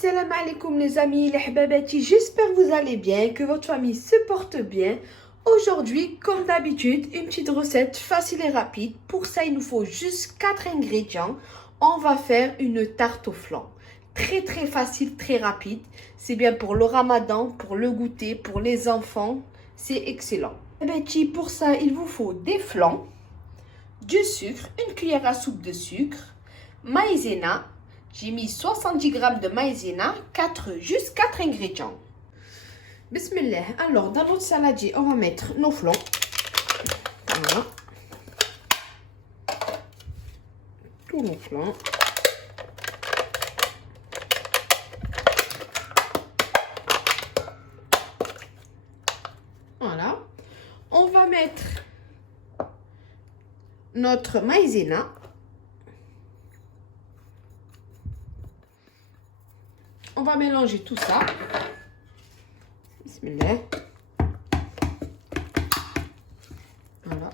Salam alaikum les amis, les hababati, j'espère que vous allez bien, que votre famille se porte bien. Aujourd'hui, comme d'habitude, une petite recette facile et rapide. Pour ça, il nous faut juste 4 ingrédients. On va faire une tarte au flan. Très facile, très rapide. C'est bien pour le ramadan, pour le goûter, pour les enfants. C'est excellent. Hababati, pour ça, il vous faut des flans, du sucre, une cuillère à soupe de sucre, maïzena. J'ai mis 70 g de maïzena, juste 4 ingrédients. Bismillah. Alors, dans notre saladier, on va mettre nos flans. Voilà. Tous nos flans. Voilà. On va mettre notre maïzena. On va mélanger tout ça. Bismillah. Voilà.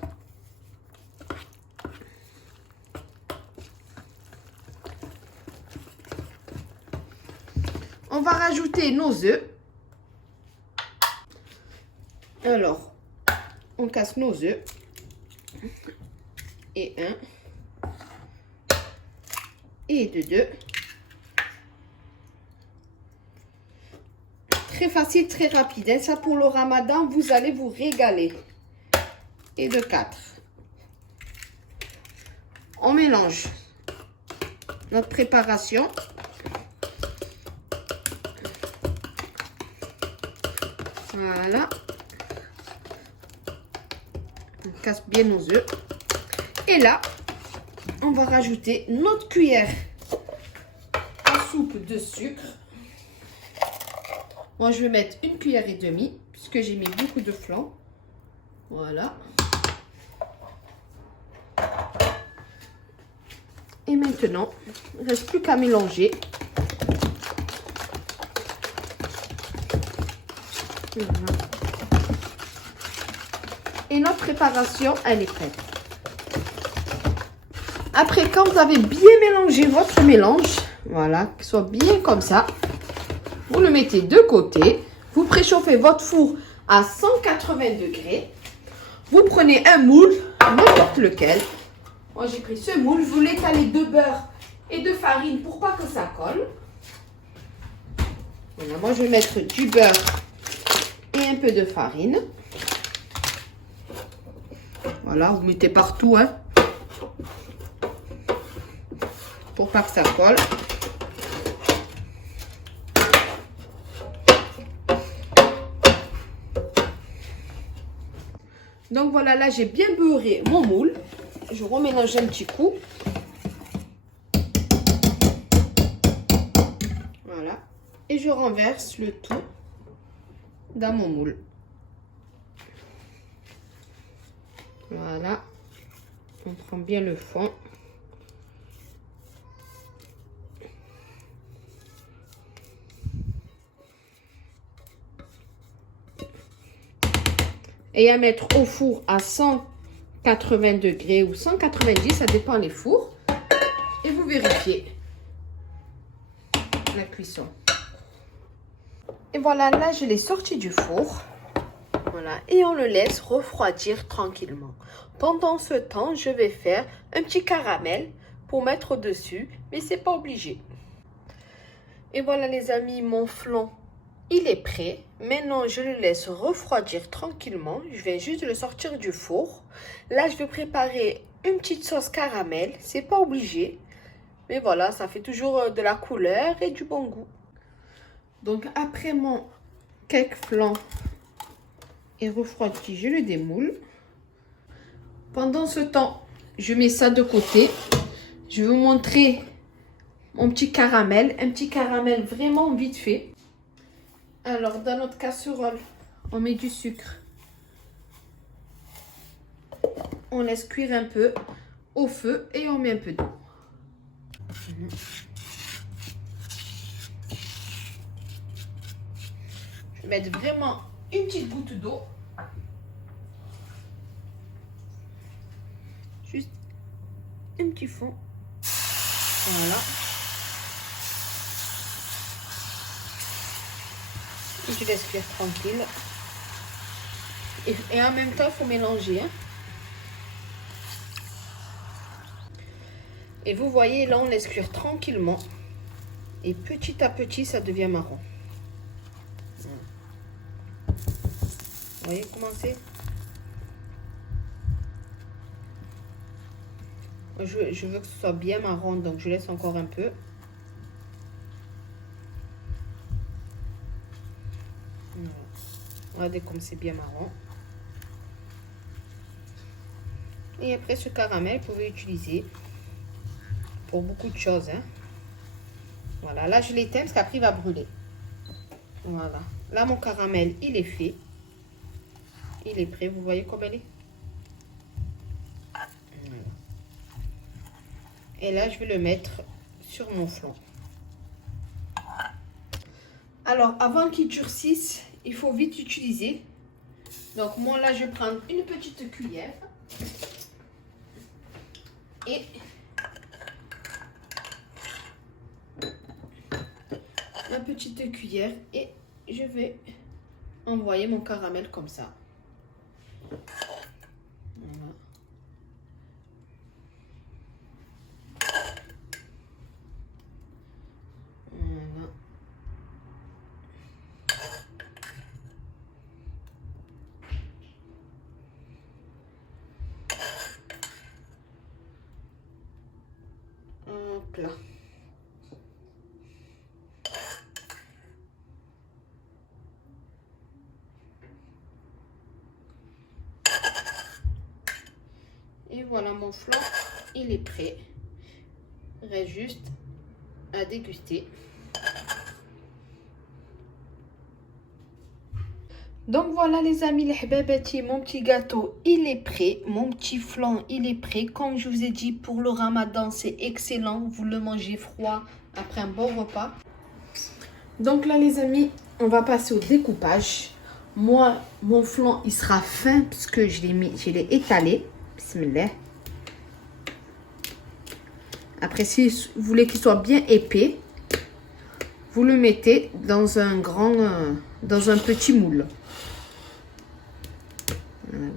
On va rajouter nos œufs. Alors, on casse nos œufs. Et un. Et deux. Très facile, très rapide. Hein? Ça, pour le ramadan, vous allez vous régaler. Et de 4. On mélange notre préparation. Voilà. On casse bien nos œufs. Et là, on va rajouter notre cuillère à soupe de sucre. Moi, je vais mettre une cuillère et demie, puisque j'ai mis beaucoup de flan. Voilà. Et maintenant, il ne reste plus qu'à mélanger. Voilà. Et notre préparation, elle est prête. Après, quand vous avez bien mélangé votre mélange, voilà, qu'il soit bien comme ça, vous le mettez de côté. Vous préchauffez votre four à 180 degrés. Vous prenez un moule, n'importe lequel. Moi, j'ai pris ce moule. Vous l'étalez de beurre et de farine pour pas que ça colle. Voilà, moi, je vais mettre du beurre et un peu de farine. Voilà, vous mettez partout, hein, pour pas que ça colle. Donc voilà, là j'ai bien beurré mon moule. Je remélange un petit coup. Voilà. Et je renverse le tout dans mon moule. Voilà. On prend bien le fond. Et à mettre au four à 180 degrés ou 190, ça dépend les fours. Et vous vérifiez la cuisson. Et voilà, là je l'ai sorti du four. Voilà, et on le laisse refroidir tranquillement. Pendant ce temps, je vais faire un petit caramel pour mettre au-dessus, mais c'est pas obligé. Et voilà les amis, mon flan, il est prêt. Maintenant, je le laisse refroidir tranquillement. Je vais juste le sortir du four. Là, je vais préparer une petite sauce caramel. C'est pas obligé. Mais voilà, ça fait toujours de la couleur et du bon goût. Donc, après mon cake flan est refroidi, je le démoule. Pendant ce temps, je mets ça de côté. Je vais vous montrer mon petit caramel. Un petit caramel vraiment vite fait. Alors, dans notre casserole, on met du sucre. On laisse cuire un peu au feu et on met un peu d'eau. Je vais mettre vraiment une petite goutte d'eau. Juste un petit fond. Voilà. Et je laisse cuire tranquille. Et en même temps, il faut mélanger. Hein. Et vous voyez, là, on laisse cuire tranquillement. Et petit à petit, ça devient marron. Vous voyez comment c'est? Je veux que ce soit bien marron, donc je laisse encore un peu. Voilà. Regardez comme c'est bien marron. Et après ce caramel, vous pouvez utiliser pour beaucoup de choses. Hein. Voilà, là je l'éteins parce qu'après il va brûler. Voilà, là mon caramel il est fait. Il est prêt, vous voyez comme elle est. Voilà. Et là je vais le mettre sur mon flan. Alors avant qu'il durcisse, il faut vite utiliser. Donc moi là je vais prendre une petite cuillère. Et la petite cuillère et je vais envoyer mon caramel comme ça. Voilà. Voilà. Hop là. Et voilà, mon flan, il est prêt. Il reste juste à déguster. Donc voilà les amis, les hababati, mon petit gâteau, il est prêt. Mon petit flan, il est prêt. Comme je vous ai dit, pour le ramadan, c'est excellent. Vous le mangez froid après un bon repas. Donc là les amis, on va passer au découpage. Moi, mon flan, il sera fin parce que je l'ai étalé. Bismillah. Après, si vous voulez qu'il soit bien épais, vous le mettez dans un dans un petit moule. Voilà.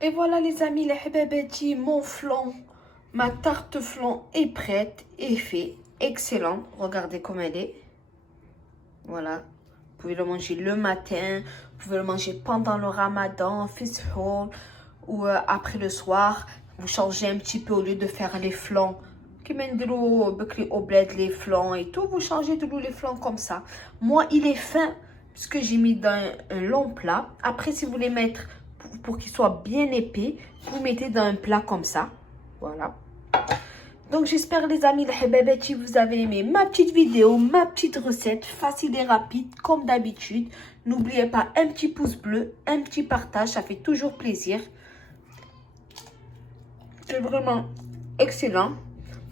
Et voilà les amis, les hababati, mon flan, ma tarte flan est prête et fait. Excellent. Regardez comme elle est. Voilà. Vous pouvez le manger le matin, vous pouvez le manger pendant le ramadan, fishhoul, ou après le soir. Vous changez un petit peu au lieu de faire les flans. Qui mènent de l'eau, au bled, les flans et tout. Vous changez de l'eau les flans comme ça. Moi, il est fin puisque j'ai mis dans un long plat. Après, si vous voulez mettre pour qu'il soit bien épais, vous mettez dans un plat comme ça. Voilà. Donc, j'espère les amis, les hababati, vous avez aimé ma petite vidéo, ma petite recette, facile et rapide, comme d'habitude. N'oubliez pas un petit pouce bleu, un petit partage, ça fait toujours plaisir. C'est vraiment excellent.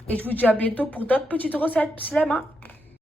Et je vous dis à bientôt pour d'autres petites recettes. Slama.